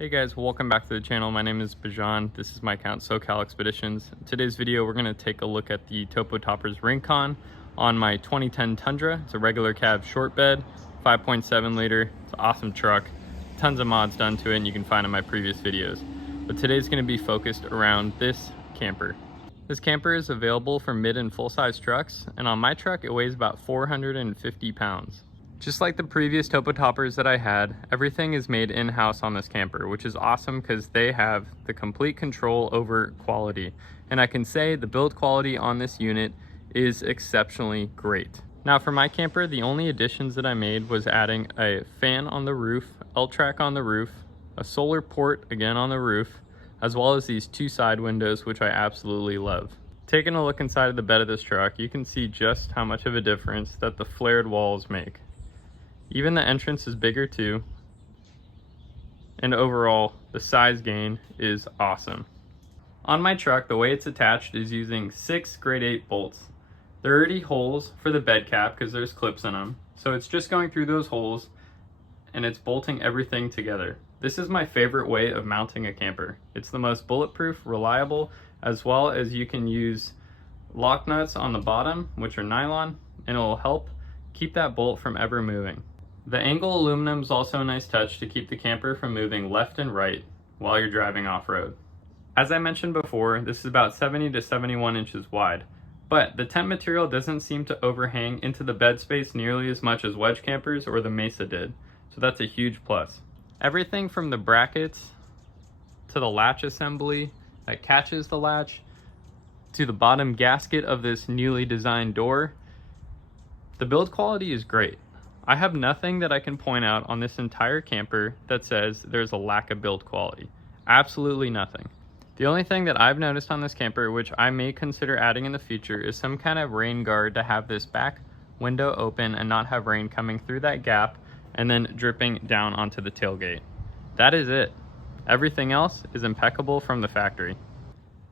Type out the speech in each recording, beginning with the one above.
Hey guys, welcome back to the channel. My name is Bajan. This is my account, SoCal Expeditions. In today's video, we're going to take a look at the Topo Topper's Rincon on my 2010 Tundra. It's a regular cab short bed, 5.7 liter. It's an awesome truck. Tons of mods done to it, and you can find in my previous videos. But today's going to be focused around this camper. This camper is available for mid and full-size trucks, and on my truck, it weighs about 450 pounds. Just like the previous Topo Toppers that I had, everything is made in-house on this camper, which is awesome because they have the complete control over quality. And I can say the build quality on this unit is exceptionally great. Now for my camper, the only additions that I made was adding a fan on the roof, L-track on the roof, a solar port again on the roof, as well as these two side windows, which I absolutely love. Taking a look inside of the bed of this truck, you can see just how much of a difference that the flared walls make. Even the entrance is bigger too, and overall the size gain is awesome. On my truck, the way it's attached is using 6 grade 8 bolts. There are already holes for the bed cap because there's clips in them, so it's just going through those holes and it's bolting everything together. This is my favorite way of mounting a camper. It's the most bulletproof, reliable, as well as you can use lock nuts on the bottom, which are nylon, and it will help keep that bolt from ever moving. The angle aluminum is also a nice touch to keep the camper from moving left and right while you're driving off-road. As I mentioned before, this is about 70 to 71 inches wide, but the tent material doesn't seem to overhang into the bed space nearly as much as wedge campers or the Mesa did, so that's a huge plus. Everything from the brackets to the latch assembly that catches the latch to the bottom gasket of this newly designed door, the build quality is great. I have nothing that I can point out on this entire camper that says there's a lack of build quality. Absolutely nothing. The only thing that I've noticed on this camper, which I may consider adding in the future, is some kind of rain guard to have this back window open and not have rain coming through that gap and then dripping down onto the tailgate. That is it. Everything else is impeccable from the factory.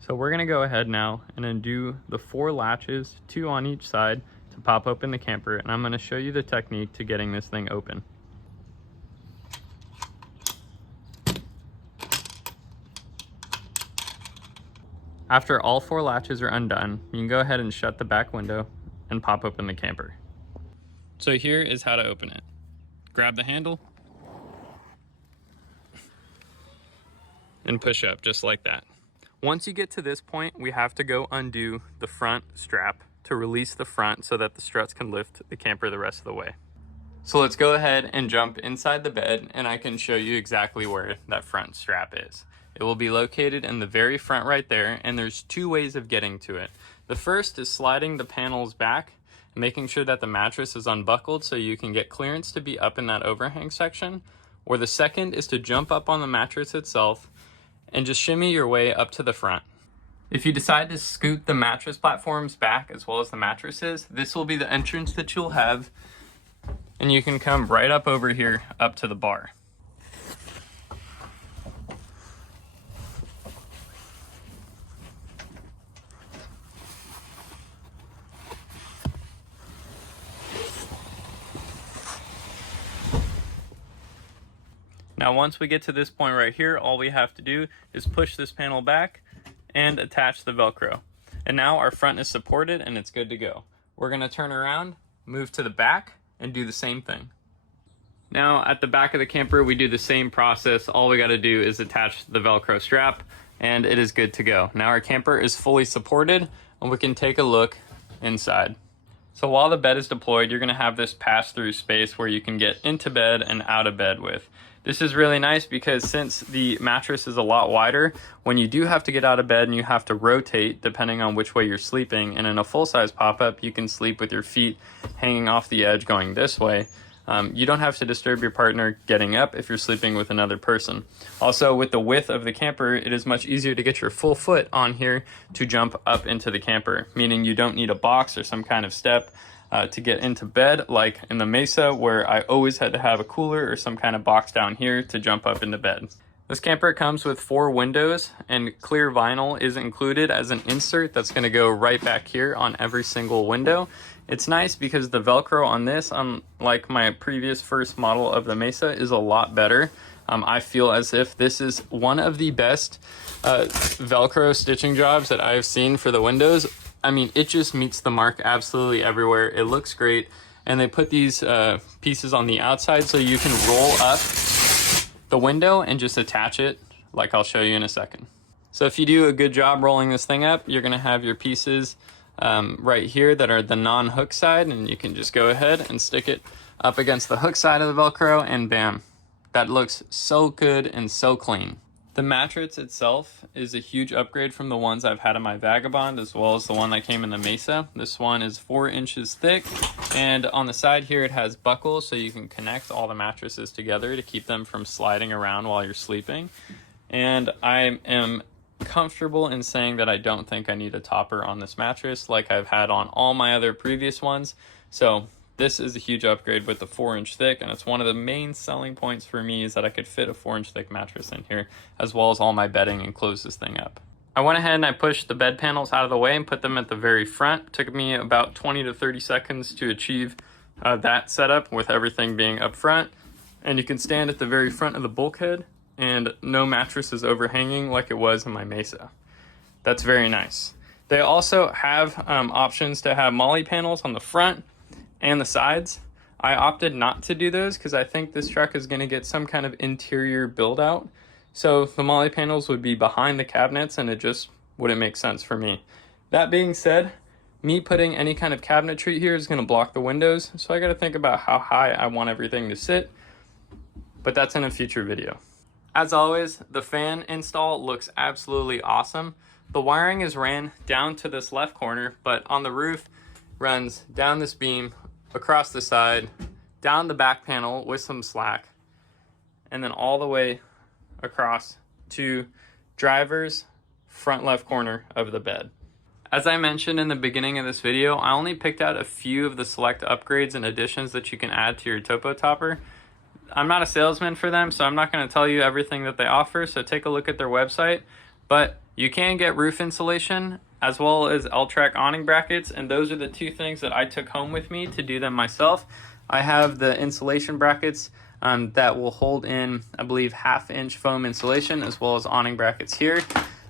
So we're gonna go ahead now and undo the 4 latches, 2 on each side, to pop open the camper, and I'm going to show you the technique to getting this thing open. After all 4 latches are undone, you can go ahead and shut the back window and pop open the camper. So here is how to open it. Grab the handle and push up just like that. Once you get to this point, we have to go undo the front strap to release the front so that the struts can lift the camper the rest of the way. So let's go ahead and jump inside the bed, and I can show you exactly where that front strap is. It will be located in the very front right there, and there's 2 ways of getting to it. The first is sliding the panels back and making sure that the mattress is unbuckled so you can get clearance to be up in that overhang section. Or the second is to jump up on the mattress itself and just shimmy your way up to the front. If you decide to scoot the mattress platforms back as well as the mattresses, this will be the entrance that you'll have, and you can come right up over here up to the bar. Now once we get to this point right here, all we have to do is push this panel back and attach the Velcro. And now our front is supported and it's good to go. We're gonna turn around, move to the back, and do the same thing. Now at the back of the camper, we do the same process. All we gotta do is attach the Velcro strap and it is good to go. Now our camper is fully supported and we can take a look inside. So while the bed is deployed, you're gonna have this pass-through space where you can get into bed and out of bed with. This is really nice because since the mattress is a lot wider, when you do have to get out of bed and you have to rotate depending on which way you're sleeping, and in a full-size pop-up, you can sleep with your feet hanging off the edge going this way. You don't have to disturb your partner getting up if you're sleeping with another person. Also, with the width of the camper, it is much easier to get your full foot on here to jump up into the camper, meaning you don't need a box or some kind of step to get into bed, like in the Mesa, where I always had to have a cooler or some kind of box down here to jump up into bed. This camper comes with 4 windows, and clear vinyl is included as an insert that's going to go right back here on every single window. It's nice because the Velcro on this, unlike my previous first model of the Mesa, is a lot better. I feel as if this is one of the best Velcro stitching jobs that I've seen for the windows. I mean, it just meets the mark absolutely everywhere. It looks great. And they put these pieces on the outside so you can roll up the window and just attach it, like I'll show you in a second. So if you do a good job rolling this thing up, you're gonna have your pieces right here that are the non-hook side, and you can just go ahead and stick it up against the hook side of the Velcro, and bam. That looks so good and so clean. The mattress itself is a huge upgrade from the ones I've had in my Vagabond, as well as the one that came in the Mesa. This one is 4 inches thick, and on the side here it has buckles so you can connect all the mattresses together to keep them from sliding around while you're sleeping. And I am comfortable in saying that I don't think I need a topper on this mattress like I've had on all my other previous ones. So this is a huge upgrade with the 4-inch thick, and it's one of the main selling points for me is that I could fit a 4-inch thick mattress in here, as well as all my bedding, and close this thing up. I went ahead and I pushed the bed panels out of the way and put them at the very front. It took me about 20 to 30 seconds to achieve that setup with everything being up front. And you can stand at the very front of the bulkhead and no mattress is overhanging like it was in my Mesa. That's very nice. They also have options to have molly panels on the front and the sides. I opted not to do those because I think this truck is going to get some kind of interior build out. So the molly panels would be behind the cabinets and it just wouldn't make sense for me. That being said, me putting any kind of cabinetry here is going to block the windows. So I got to think about how high I want everything to sit, but that's in a future video. As always, the fan install looks absolutely awesome. The wiring is ran down to this left corner, but on the roof runs down this beam, across the side, down the back panel with some slack, and then all the way across to driver's front left corner of the bed. As I mentioned in the beginning of this video, I only picked out a few of the select upgrades and additions that you can add to your Topo topper. I'm not a salesman for them, so I'm not going to tell you everything that they offer, so take a look at their website. But you can get roof insulation as well as L-track awning brackets, and those are the two things that I took home with me to do them myself. I have the insulation brackets that will hold in, I believe, 1/2-inch foam insulation, as well as awning brackets here.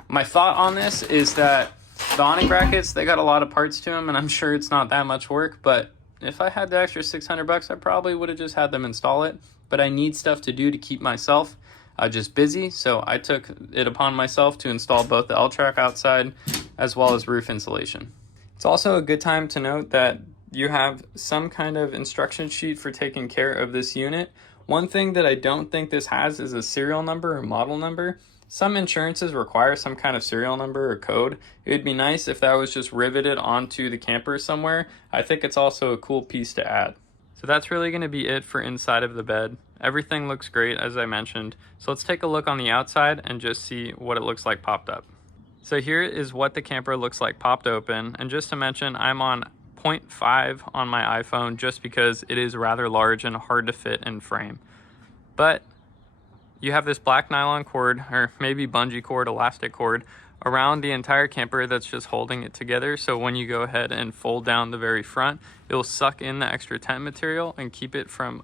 My thought on this is that the awning brackets, they got a lot of parts to them, and I'm sure it's not that much work, but if I had the extra $600, I probably would have just had them install it. But I need stuff to do to keep myself just busy, so I took it upon myself to install both the L-track outside as well as roof insulation. It's also a good time to note that you have some kind of instruction sheet for taking care of this unit. One thing that I don't think this has is a serial number or model number. Some insurances require some kind of serial number or code. It would be nice if that was just riveted onto the camper somewhere. I think it's also a cool piece to add. So that's really going to be it for inside of the bed. Everything looks great, as I mentioned. So let's take a look on the outside and just see what it looks like popped up. So here is what the camper looks like popped open. And just to mention, I'm on 0.5 on my iPhone just because it is rather large and hard to fit in frame. But you have this black nylon cord, or maybe bungee cord, elastic cord, around the entire camper that's just holding it together. So when you go ahead and fold down the very front, it will suck in the extra tent material and keep it from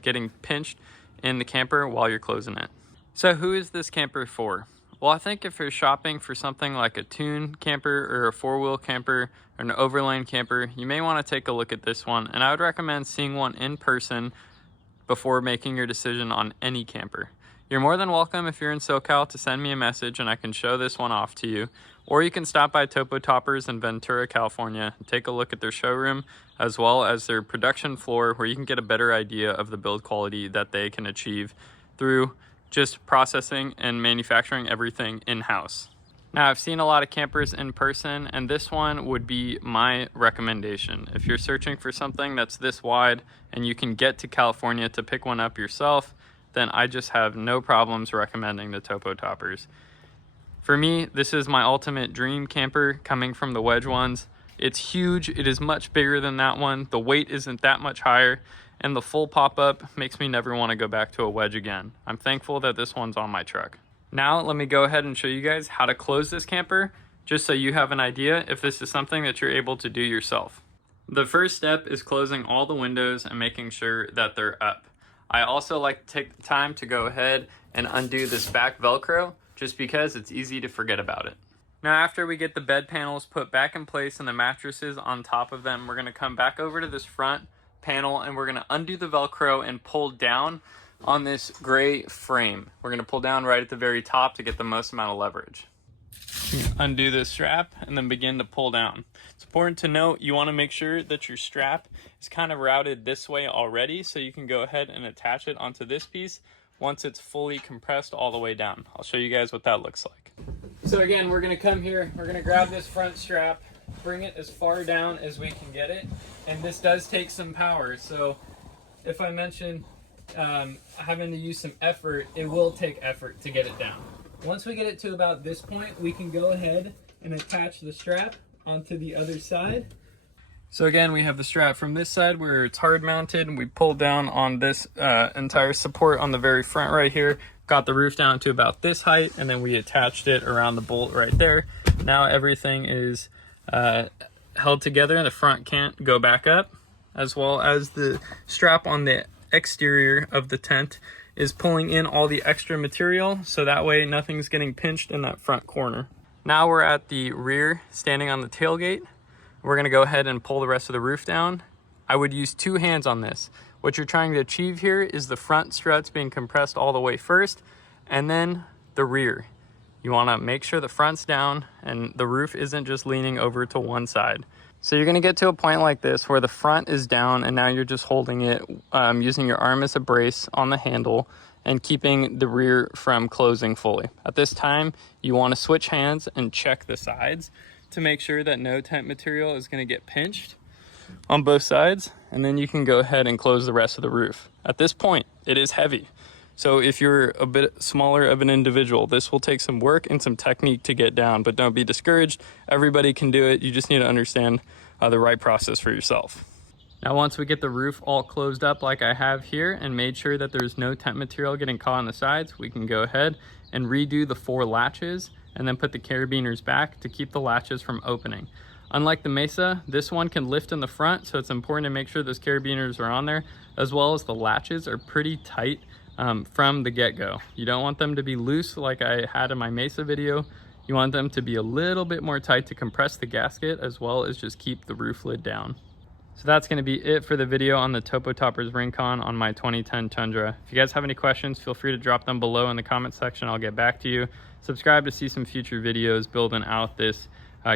getting pinched in the camper while you're closing it. So who is this camper for? Well, I think if you're shopping for something like a Tune camper or a 4-wheel camper or an overland camper, you may want to take a look at this one. And I would recommend seeing one in person before making your decision on any camper. You're more than welcome, if you're in SoCal, to send me a message and I can show this one off to you. Or you can stop by Topo Toppers in Ventura, California, and take a look at their showroom as well as their production floor, where you can get a better idea of the build quality that they can achieve through just processing and manufacturing everything in-house. Now, I've seen a lot of campers in person, and this one would be my recommendation. If you're searching for something that's this wide and you can get to California to pick one up yourself, then I just have no problems recommending the Topo Toppers. For me, this is my ultimate dream camper coming from the Wedge ones. It's huge, it is much bigger than that one, the weight isn't that much higher, and the full pop-up makes me never want to go back to a Wedge again. I'm thankful that this one's on my truck. Now let me go ahead and show you guys how to close this camper, just so you have an idea if this is something that you're able to do yourself. The first step is closing all the windows and making sure that they're up. I also like to take the time to go ahead and undo this back Velcro just because it's easy to forget about it. Now after we get the bed panels put back in place and the mattresses on top of them, we're gonna come back over to this front panel and we're gonna undo the Velcro and pull down on this gray frame. We're gonna pull down right at the very top to get the most amount of leverage. Undo this strap and then begin to pull down. It's important to note you want to make sure that your strap is kind of routed this way already, so you can go ahead and attach it onto this piece once it's fully compressed all the way down. I'll show you guys what that looks like. So again, we're going to come here, we're going to grab this front strap, bring it as far down as we can get it, and this does take some power. So if I mention having to use some effort, it will take effort to get it down. Once we get it to about this point, we can go ahead and attach the strap onto the other side. So again, we have the strap from this side where it's hard mounted, and we pulled down on this entire support on the very front right here, got the roof down to about this height, and then we attached it around the bolt right there. Now everything is held together and the front can't go back up, as well as the strap on the exterior of the tent is pulling in all the extra material, so that way nothing's getting pinched in that front corner. Now we're at the rear, standing on the tailgate. We're gonna go ahead and pull the rest of the roof down. I would use two hands on this. What you're trying to achieve here is the front struts being compressed all the way first, and then the rear. You wanna make sure the front's down and the roof isn't just leaning over to one side. So you're gonna get to a point like this where the front is down and now you're just holding it using your arm as a brace on the handle and keeping the rear from closing fully. At this time, you wanna switch hands and check the sides to make sure that no tent material is gonna get pinched on both sides, and then you can go ahead and close the rest of the roof. At this point, it is heavy. So if you're a bit smaller of an individual, this will take some work and some technique to get down, but don't be discouraged. Everybody can do it. You just need to understand the right process for yourself. Now, once we get the roof all closed up like I have here and made sure that there's no tent material getting caught on the sides, we can go ahead and redo the 4 latches and then put the carabiners back to keep the latches from opening. Unlike the Mesa, this one can lift in the front, so it's important to make sure those carabiners are on there, as well as the latches are pretty tight from the get-go. You don't want them to be loose like I had in my Mesa video. You want them to be a little bit more tight to compress the gasket, as well as just keep the roof lid down. So that's going to be it for the video on the Topo Toppers Rincon on my 2010 Tundra. If you guys have any questions, feel free to drop them below in the comment section. I'll get back to you. Subscribe to see some future videos building out this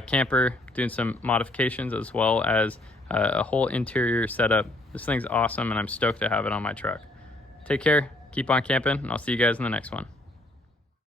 camper, doing some modifications, as well as a whole interior setup. This thing's awesome and I'm stoked to have it on my truck. Take care, keep on camping, and I'll see you guys in the next one.